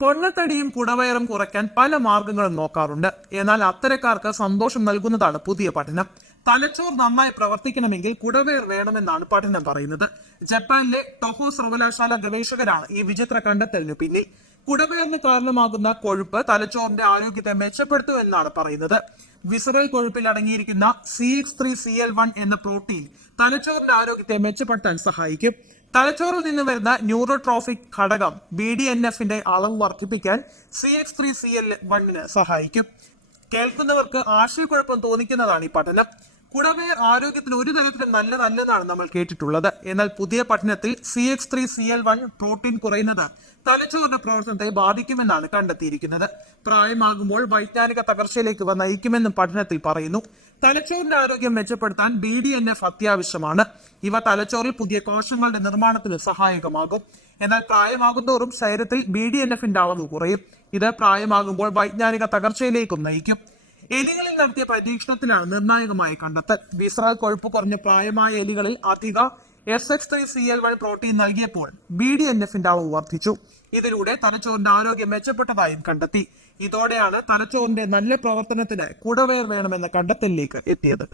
പൊണ്ണത്തടിയും കുടവയറും കുറയ്ക്കാൻ പല മാർഗങ്ങളും നോക്കാറുണ്ട്. എന്നാൽ അത്തരക്കാർക്ക് സന്തോഷം നൽകുന്നതാണ് പുതിയ പഠനം. തലച്ചോർ നന്നായി പ്രവർത്തിക്കണമെങ്കിൽ കുടവയർ വേണമെന്നാണ് പഠനം പറയുന്നത്. ജപ്പാനിലെ ടൊഹോ സർവകലാശാല ഗവേഷകരാണ് ഈ വിചിത്ര കണ്ടെത്തലിനു പിന്നിൽ. കുടവയറിന് കാരണമാകുന്ന കൊഴുപ്പ് തലച്ചോറിന്റെ ആരോഗ്യത്തെ മെച്ചപ്പെടുത്തുമെന്നാണ് പറയുന്നത്. വിസറൽ കൊഴുപ്പിൽ അടങ്ങിയിരിക്കുന്ന CH3CL1 എന്ന പ്രോട്ടീൻ തലച്ചോറിന്റെ ആരോഗ്യത്തെ മെച്ചപ്പെടുത്താൻ സഹായിക്കും. തലച്ചോറിൽ നിന്ന് വരുന്ന ന്യൂറോട്രോഫിക് ഘടകം BDNF-ന്റെ അളവ് വർദ്ധിപ്പിക്കാൻ CH3CL1 സഹായിക്കും. കേൾക്കുന്നവർക്ക് ആശയക്കുഴപ്പം തോന്നിക്കുന്നതാണ് ഈ പഠനം. കുടവയർ ആരോഗ്യത്തിന് ഒരു തരത്തിലും നല്ലതല്ലെന്നാണ് നമ്മൾ കേട്ടിട്ടുള്ളത്. എന്നാൽ പുതിയ പഠനത്തിൽ CH3CL1 പ്രോട്ടീൻ കുറയുന്നത് തലച്ചോറിന്റെ പ്രവർത്തനത്തെ ബാധിക്കുമെന്നാണ് കണ്ടെത്തിയിരിക്കുന്നത്. പ്രായമാകുമ്പോൾ വൈജ്ഞാനിക തകർച്ചയിലേക്ക് നയിക്കുമെന്നും പഠനത്തിൽ പറയുന്നു. തലച്ചോറിന്റെ ആരോഗ്യം മെച്ചപ്പെടുത്താൻ BDNF അത്യാവശ്യമാണ്. ഇവ തലച്ചോറിൽ പുതിയ കോശങ്ങളുടെ നിർമ്മാണത്തിന് സഹായകമാകും. എന്നാൽ പ്രായമാകുന്തോറും ശരീരത്തിൽ BDNF-ന്റെ അളവ് കുറയും. ഇത് പ്രായമാകുമ്പോൾ വൈജ്ഞാനിക തകർച്ചയിലേക്കും നയിക്കും. എലികളിൽ നടത്തിയ പരീക്ഷണത്തിലാണ് നിർണായകമായി കണ്ടെത്തൽ. വിസറൽ കൊഴുപ്പ് കുറഞ്ഞ പ്രായമായ എലികളിൽ അധിക SH3CL1 പ്രോട്ടീൻ നൽകിയപ്പോൾ BDNF-ന്റെ അളവ് വർദ്ധിച്ചു. ഇതിലൂടെ തലച്ചോറിന്റെ ആരോഗ്യം മെച്ചപ്പെട്ടതായും കണ്ടെത്തി. ഇതോടെയാണ് തലച്ചോറിന്റെ നല്ല പ്രവർത്തനത്തിന് കുടവയർ വേണമെന്ന കണ്ടെത്തലിലേക്ക് എത്തിയത്.